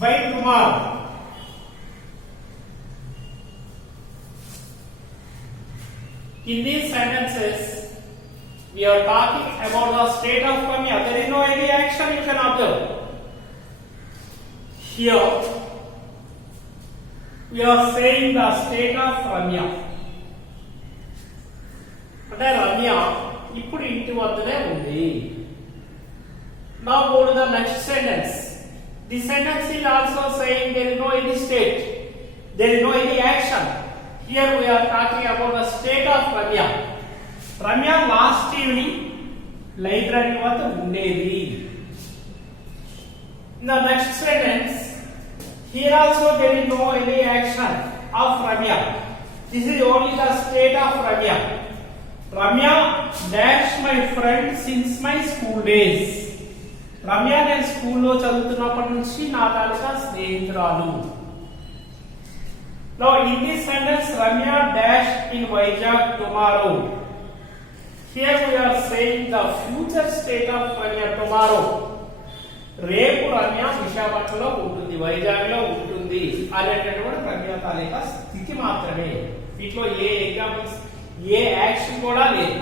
by tomorrow. In these sentences, we are talking about the state of Ramya. There is no any action you can observe. Here, we are saying the state of Ramya. అంటే రమ్య ఇప్పుడు ఇంటి వద్దనే ఉంది. Now go to the next sentence. The sentence is also saying there is no any state, there is no any action. Here we are talking about the state of Ramya. Ramya last evening library వద్ద ఉండేది. In the next sentence, here also there is no any action of Ramya. This is only the state of Ramya. Ramya dash my friend since my school days. Ramya నేను స్కూల్లో చదువుతున్నప్పటి నుంచి నా తాలూకా స్నేహితురాలు. Now in this sentence, Ramya dash in Vizag tomorrow. Here we are saying the future state of Ramya tomorrow. రేపు రమ్య విశాఖపట్నంలో ఉంటుంది, వైజాగ్ లో ఉంటుంది అనేటటువంటి రమ్య తాలూకా స్థితి మాత్రమే. వీటిలో ఏ ఎగ్జాంపుల్స్, ఏ యాక్షన్ కూడా లేదు.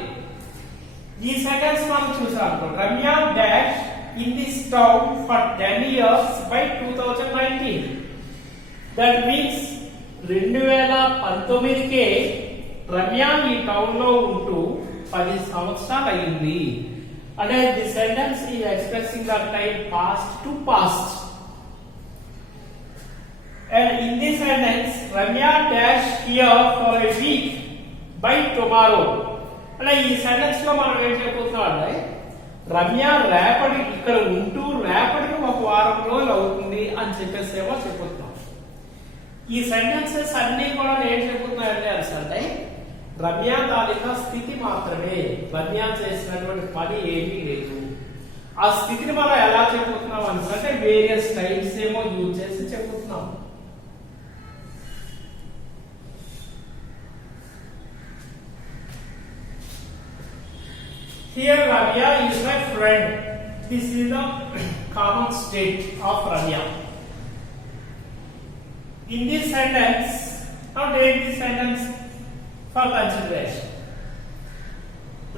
ఈ సెంటెన్స్ మనం చూసాం. Ramya dash in this town for 10 years by 2019. That means 2019 కే రమ్య ఈ టౌన్ లో ఉంటూ 10 సంవత్సరాలు అయింది. అంటే the sentence is expressing the time past to past. And in this sentence, Ramya dash here for a week by tomorrow. అంటే ఈ సెంటెన్స్ లో మనం ఏం చెప్పబోతున్నాం అంటే రమ్య రేపటి ఇక్కడ ఉంటూ రేపటికి ఒక వారం రోజులు అవుతుంది అని చెప్పేసేమో చెప్పుతున్నాం. ఈ సెంటెన్సెస్ అన్ని కూడా ఏం చెప్పుతున్నాయంటే అంటే రమ్య తాలూకా స్థితి మాత్రమే, రమ్య చేసినటువంటి పని ఏమీ లేదు. ఆ స్థితిని మనం ఎలా చెప్పుతున్నాం అంటే వేరియస్ టైమ్స్ ఏమో యూజ్ చేసి చెప్పుతున్నాం. Here Ramya is my friend. This is the common state of Ramya. In this sentence, now take this sentence for consideration.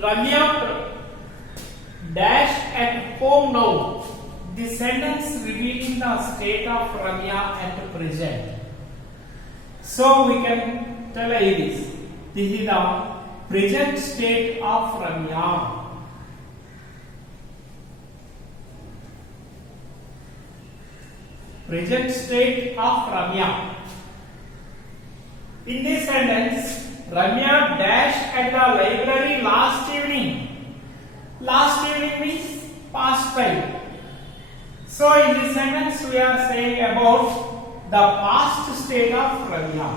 Ramya dash at home now. This sentence revealing the state of Ramya at present. So we can tell this. This is the present state of Ramya. Present state of Ramya. In this sentence, Ramya dash at the library last evening. Last evening means past time. So in this sentence we are saying about the past state of Ramya.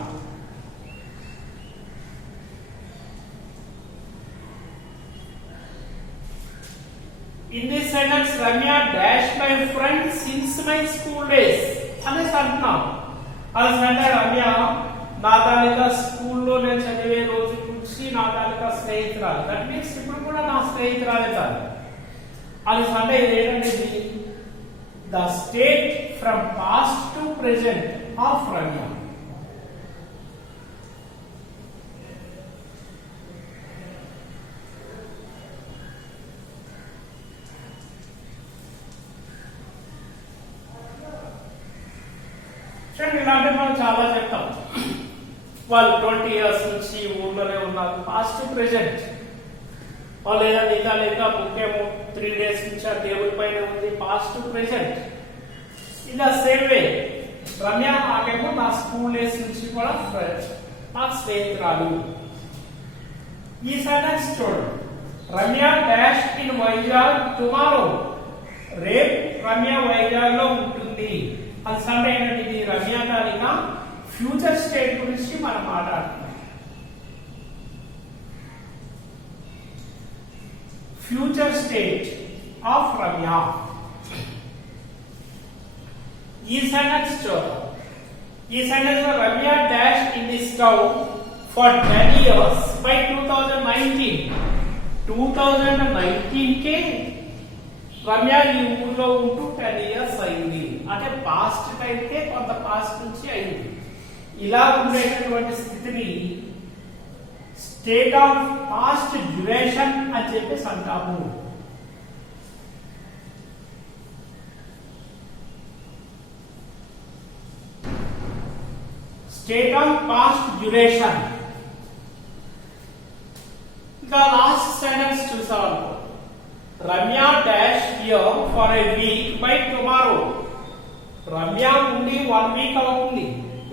In this sentence, Ramya dash my friend since my school days. అనేసి అంటున్నాం. అంటే రమ్య నా తాలూకా స్కూల్లో నేను చదివే రోజు నుంచి నా తాలూకా స్నేహితురాలు. దట్ మీన్స్ ఇప్పుడు కూడా నా స్నేహితురాలే కాదు. అది అంటే ఏంటంటే the state from past to present of Ramya. ఇలాంటి మనం చాలా చెప్తాం. వాళ్ళు 20 years నుంచి ఊర్లోనే ఉన్నారు, పాస్ట్ ప్రెజెంట్. వాళ్ళు ఏదైనా ఇంకా లేదా ముఖ్యము 3 days నుంచి ఆ టేబుల్ పైన ఉంది, past present. In the same way Ramya నాకేమో నా స్కూల్ డేస్ నుంచి కూడా నాకు స్నేహితురాలు. ఈ సెంటెన్స్ చూడండి. రమ్య డాష్ ఇన్ వైజాగ్ టుమారో. రేపు రమ్య వైజాగ్ లో ఉంటుంది. అది సండే ఏంటంటే ఇది రమ్య తాలూకా ఫ్యూచర్ స్టేట్ గురించి మనం మాట్లాడుతున్నాం. Future state of Ramya. ఈ సెంటెన్స్ చూద్దాం. ఈ సెంటెన్స్ లో Ramya dash in this town for 10 years by 2019. 2019 కే రమ్య ఈ ఊర్లో ఉంటూ 10 years అయింది అంటే పాస్ట్ అయితే కొంత పాస్ట్ నుంచి అయింది. ఇలా ఉండేటటువంటి స్థితిని స్టేట్ ఆఫ్ పాస్ట్ డ్యూరేషన్ అని చెప్పేసి అంటాము. State of past duration. ఇంకా లాస్ట్ సెంటెన్స్ చూసామనుకో, Ramya dash here for a week by tomorrow. Ramya ఉండి 1 వీక్ అవుతుంది.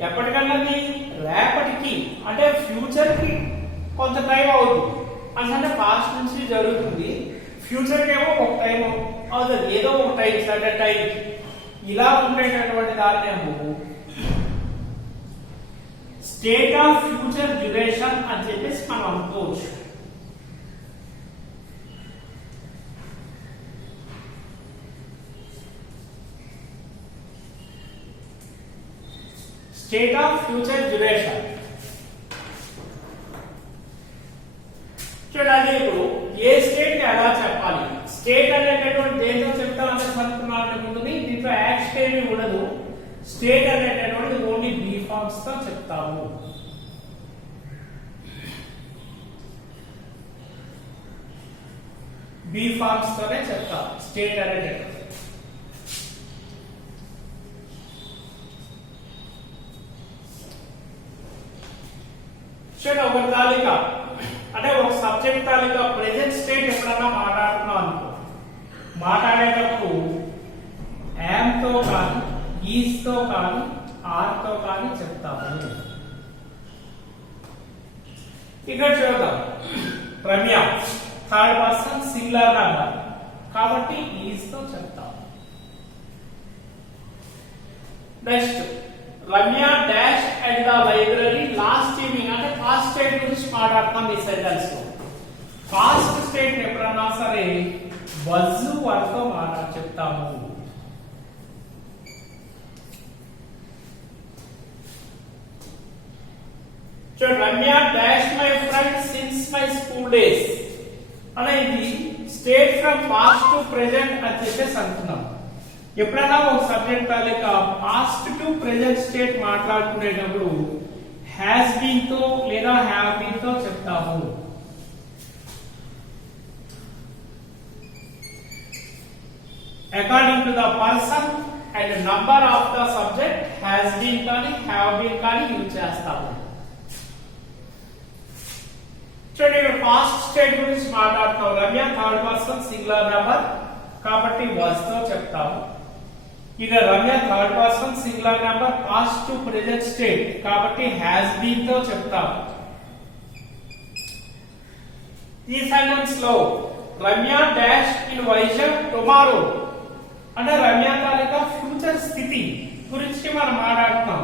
ఎప్పటికన్నది? రేపటికి, అంటే ఫ్యూచర్ కి కొంత టైం అవుతుంది. అంటే పాస్ట్ నుంచి జరుగుతుంది, ఫ్యూచర్ కి ఏమో ఒక టైం అవుతుంది, ఏదో ఒక టైం సర్టెన్ టైం. ఇలా ఉండేటటువంటి దాన్నేమో స్టేట్ ఆఫ్ ఫ్యూచర్ డ్యూరేషన్ అని చెప్పేసి మనం అనుకోవచ్చు. State of future duration. చూడండి, ఇప్పుడు ఏ స్టేట్ ని ఎలా చెప్పాలి? స్టేట్ అనేటటువంటి దేంతో చెప్తామని అనుకున్నాను ముందుని, దీంట్లో యాక్ట్ ఏమీ ఉండదు. స్టేట్ అనేటటువంటి ఓన్లీ బి ఫార్మ్స్ తో చెప్తాము. బి ఫార్మ్స్ తోనే చెప్తాం స్టేట్ అనేటటువంటి. చూడండి, ఒక తాలిక అంటే ఒక సబ్జెక్ట్ తాలిక ప్రెజెంట్ స్టేట్ ఎప్పుడన్నా మాట్లాడుతున్నాం అనుకో, మాట్లాడేటప్పుడు యామ్ తో కానీ, ఈస్ తో కానీ, ఆర్ తో కానీ చెప్తాము. ఇక్కడ చూద్దాం, Ramya third person singular number కాబట్టి ఈస్ తో చెప్తాం. నెక్స్ట్, Ramya dash at the library last evening. అంటే పాస్ట్ స్టేట్ గురించి మాట్లాడతాం ఈ సెంటెన్స్ లో. పాస్ట్ స్టేట్ ఎప్పుడన్నా సరే was తో చెప్తాము. So Ramya dash my friend since my school days అనేది state from past to present అని చెప్పేసి అంటున్నాం. ఎప్పుడైనా ఒక సబ్జెక్ట్ తాలూక పాస్ట్ టు ప్రెజెంట్ స్టేట్ మాట్లాడుకునేటప్పుడు హ్యాస్ బీన్ తో లేదా హ్యావ్ బీన్ తో చెప్తాము. According to the person and number of the subject has been కానీ హ్యావ్ బీన్ కానీ యూజ్ చేస్తాము. చూడండి, ఇక్కడ పాస్ట్ స్టేట్ గురించి మాట్లాడుతాం. Ramya third person singular number కాబట్టి was తో చెప్తాము. ఇక Ramya third person singular number past to present state కాబట్టి హ్యాస్ బీన్ తో చెప్తాము. ఈ సెంటెన్స్ లో Ramya dash in Vizag tomorrow అంటే రమ్య తాలూకా ఫ్యూచర్ స్థితి గురించి మనం మాట్లాడుతున్నాం.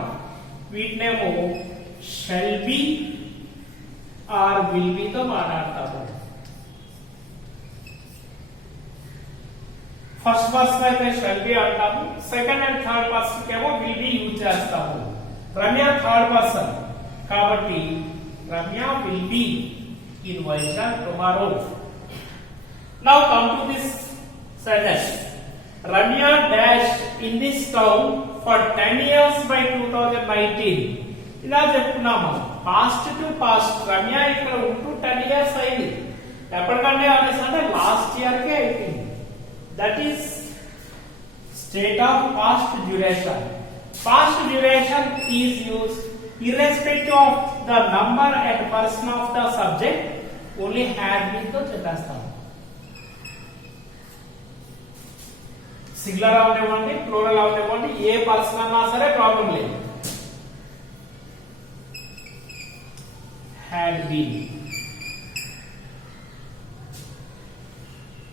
వీటినేమో shall be or will be తో మాట్లాడతాము. ఫస్ట్ పర్సన్ అయితే షల్ బి అంటాము, సెకండ్ అండ్ థర్డ్ పర్సన్ కేమో విల్ బి యూజ్ చేస్తాము. రమ్య థర్డ్ పర్సన్ కాబట్టి Ramya will be in Vizag tomorrow. Now come to this sentence. Ramya dash in this town for 10 years by 2019. ఇలా చెప్తున్నాము, past to past. Ramya ఇక్కడ ఉంటూ 10 years అయింది. ఎప్పటికంటే అనేసి అంటే లాస్ట్ ఇయర్ కే అయిపోయింది. That is state of past duration. Past duration is used irrespective of the number and person of the subject, only had been తో చెప్పేస్తాం. సింగులర్ అవనివ్వండి, ప్లూరల్ అవనివ్వండి, ఏ పర్సన్ అన్నా సరే ప్రాబ్లం లేదు. had been.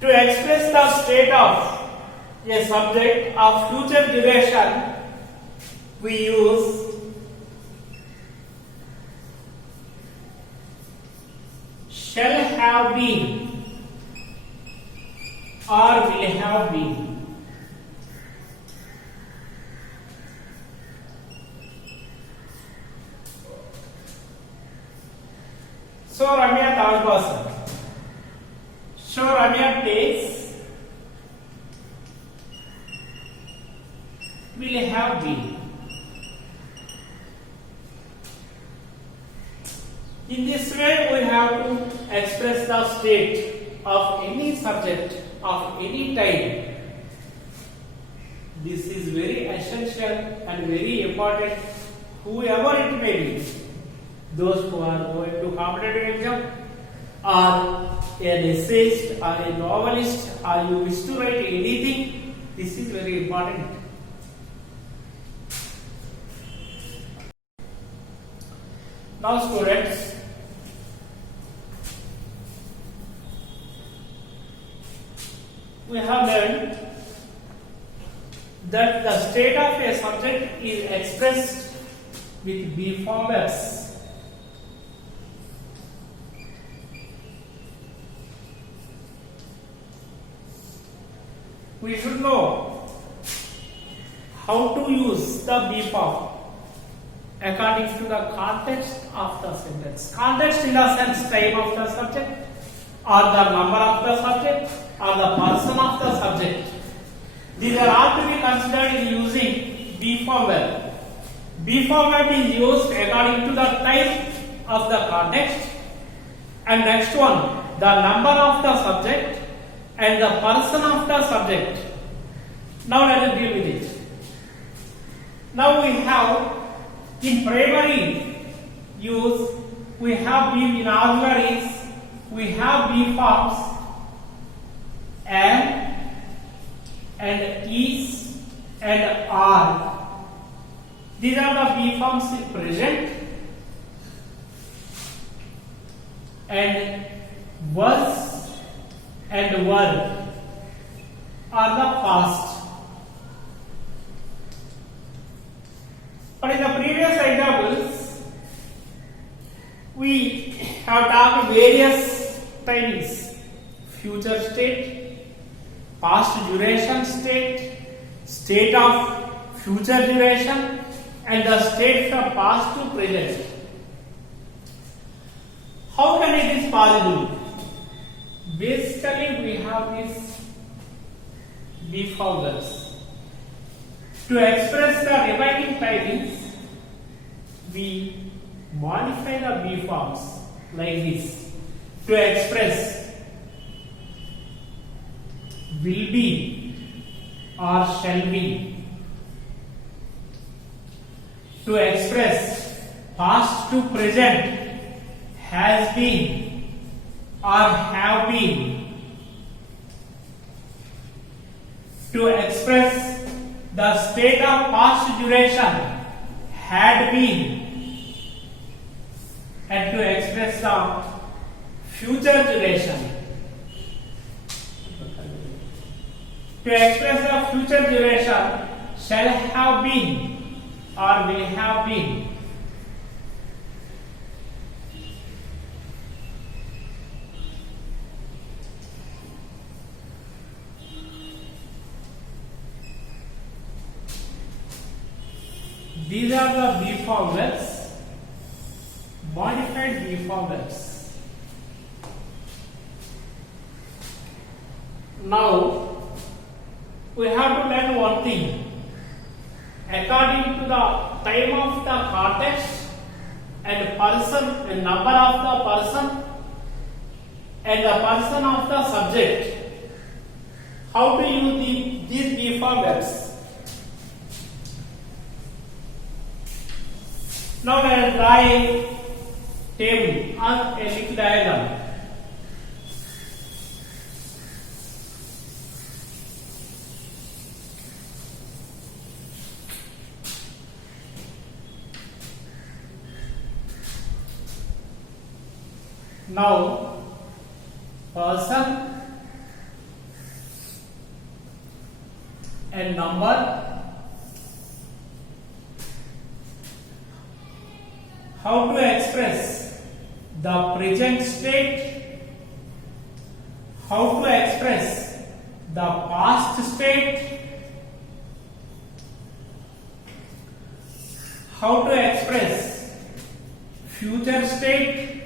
To express the state of a subject of future duration, we use shall have been or will have been. So Ramya third person. So Ramya takes will have been. In this way, we have to express the state of any subject of any time. This is very essential and very important, whoever it may be. Those who are going to competitive exam, or an essayist, or a novelist, or you wish to write anything, this is very important. Now students, we have learned that the state of a subject is expressed with be form verbs. We should know how to use the be form according to the context of the sentence. Context in the sense time of the subject, or the number of the subject, or the person of the subject. These are all to be considered in using be form verb. Be form verb is used according to the type of the context. And next one, the number of the subject and the person of the subject. Now let us deal with it. Now we have in primary use, we have be in auxiliaries, we have be forms and is and are. These are the be forms in present, and was and were are the past. But in the previous examples, we have talked various timings: future state, past duration state, state of future duration, and the state from past to present. How can it is possible? Basically, we have this be form verbs. To express the remaining timings, we modify the be forms like this. To express will be or shall be. To express past to present, has been or have been. To express the state of past duration, had been. And to express the future duration, to express the future duration, shall have been or will have been. These are the be form verbs, modified be form verbs. Now we have to learn one thing. According to the time of the context and person and number of the person and the person of the subject, how to use these be form verbs? Now let us draw a table or a little diagram. Now, person and number. How to express the present state, how to express the past state, how to express future state,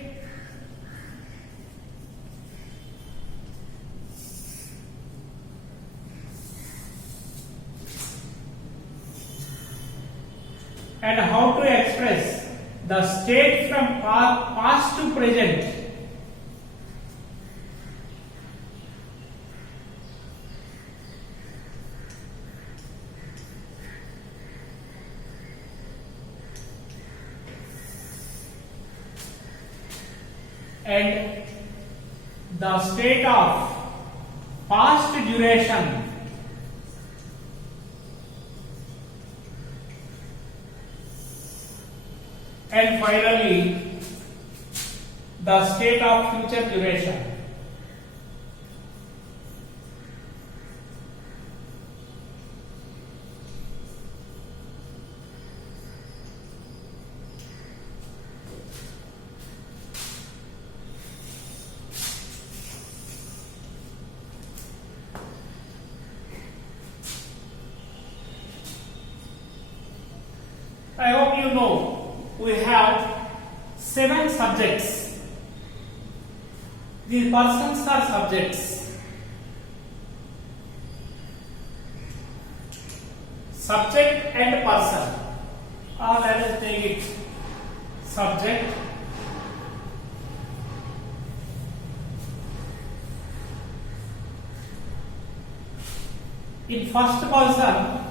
and how to express the state from past to present. And the state of past duration. And finally, the state of future duration. I hope you know we have 7 subjects. These persons are subjects. Subject and person. Or let us take it. Subject, in first person,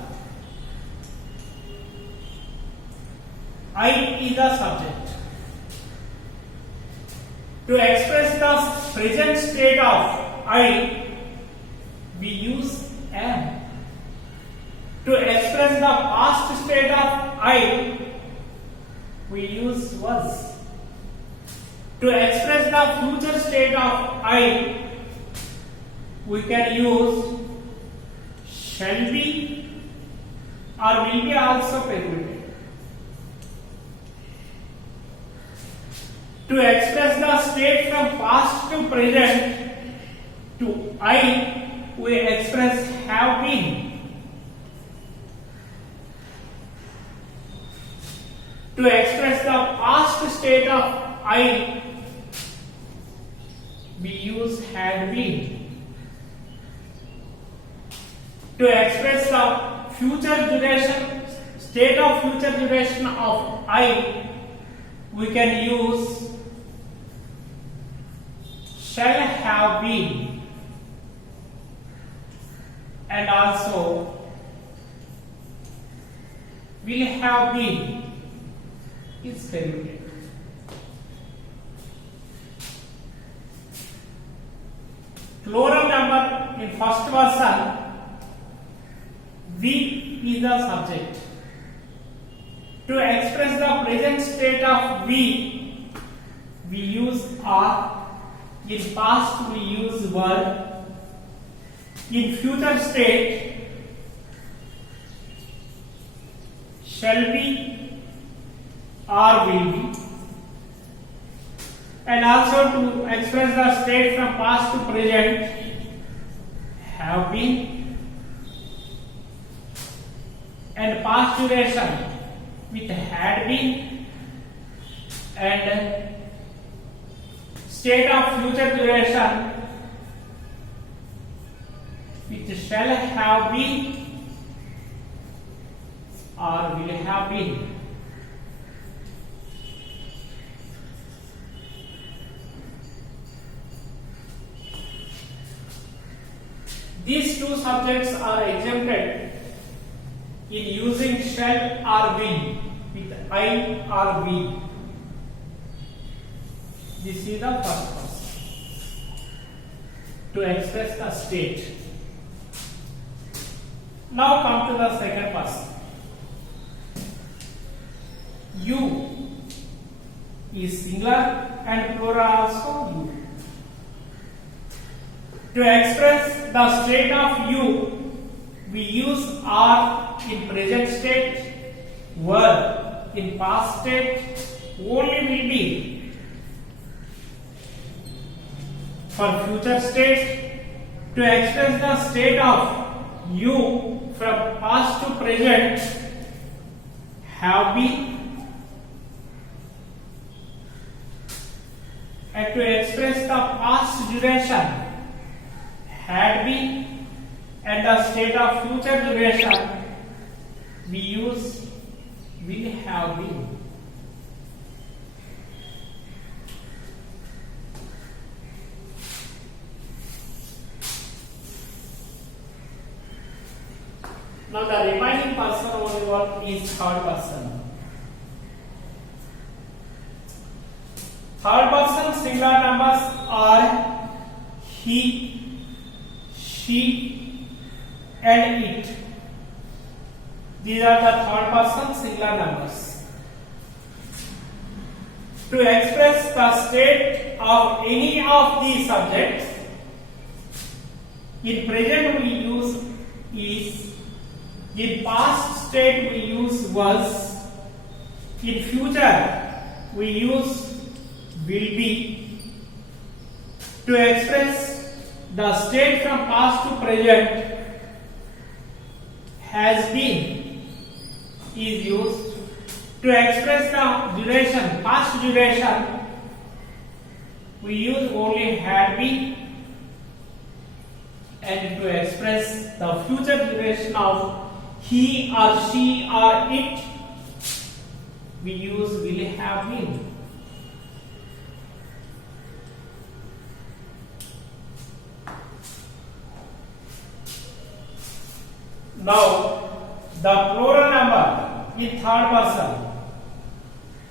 I is the subject. To express the present state of I, we use am. To express the past state of I, we use was. To express the future state of I, we can use shall be or will be also permitted. To express the state from past to present, to I, we express have been. To express the past state of I, we use had been. To express the future duration, state of future duration of I, we can use shall have been, and also will have been is permitted. Plural number in first person, we is the subject. To express the present state of we use are. In past we use were. In future state, shall be or will be. And also to express the state from past to present, have been. And past duration with had been. And state of future duration which shall have been or will have been. These two subjects are exempted in using shall or will with I or we. This is the first person to express the state. Now come to the second person. You is singular and plural also you. To express the state of you, we use are in present state, were in past state, only will be. For future state, to express the state of you from past to present, have been. And to express the past duration, had been. And the state of future duration, we use will have been. Now the remaining person only one is third person. Third person singular numbers are he, she, and it. These are the third person singular numbers. To express the state of any of these subjects, in present we use is, in past state we use was, in future we use will be. To express the state from past to present, has been is used. To express the duration, past duration, we use only had been. And to express the future duration of he or she or it, we use will have been. Now, the plural number in third person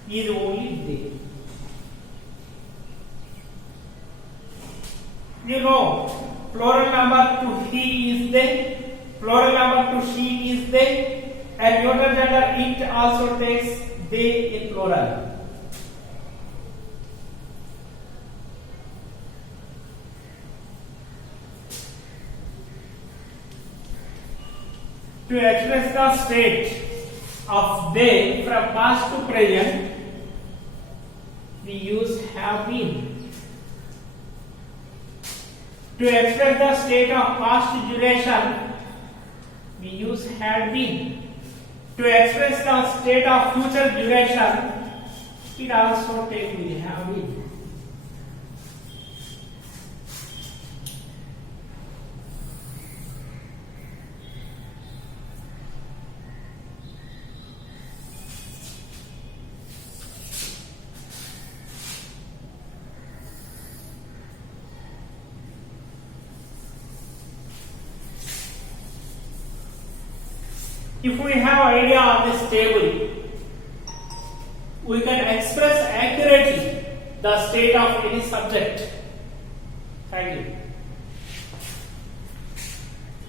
is only they. You know, plural number to he is they, plural number to she is they, and neuter gender it also takes they in plural. To express the state of they from past to present, we use have been. To express the state of past duration, we use had been. To express the state of future duration, it also takes will have been. If we have idea on this table, we can express accurately the state of any subject. Thank you.